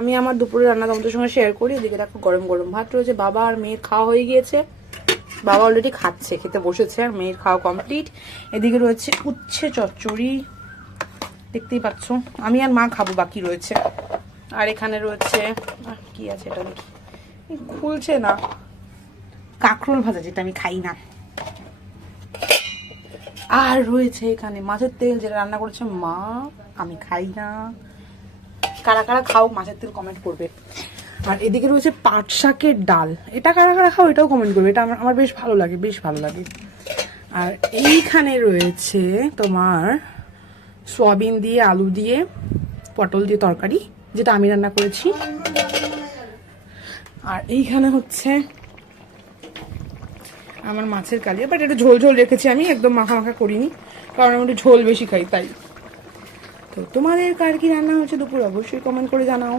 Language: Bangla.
আমি আমার দুপুরে রান্না তোমাদের সঙ্গে শেয়ার করি। এদিকে দেখো গরম গরম ভাত রয়েছে, বাবা আর মেয়ের খাওয়া হয়ে গিয়েছে। বাবা অলরেডি খাচ্ছে, খেতে বসেছে, আর মেয়ের খাওয়া কমপ্লিট। এদিকে রয়েছে উচ্ছে চচ্চড়ি, দেখতেই পাচ্ছ। আমি আর মা খাবো, বাকি রয়েছে। আর এখানে রয়েছে কি আছে এটা দেখি, খুলছে না, কাঁকরোল ভাজা, যেটা আমি খাই না। আর রয়েছে এখানে মাছের তেল, যেটা রান্না করেছে মা, আমি খাই না। কারা কারা খাও মাছের তেল কমেন্ট করবে। আর এদিকে রয়েছে পাট শাকের ডাল, এটা কারা কারা খাও এটাও কমেন্ট করবে। এটা আমার বেশ ভালো লাগে, বেশ ভালো লাগে। আর এইখানে রয়েছে তোমার সয়াবিন দিয়ে আলু দিয়ে পটল দিয়ে তরকারি, যেটা আমি রান্না করেছি। আর এইখানে হচ্ছে আমার মাছের কালিয়া, বাট এটা ঝোল ঝোল রেখেছি আমি, একদম মাখা মাখা করিনি, কারণ আমি একটু ঝোল বেশি খাই তাই। তো তোমাদের কার কি রান্না হচ্ছে দুপুর, অবশ্যই কমেন্ট করে জানাও।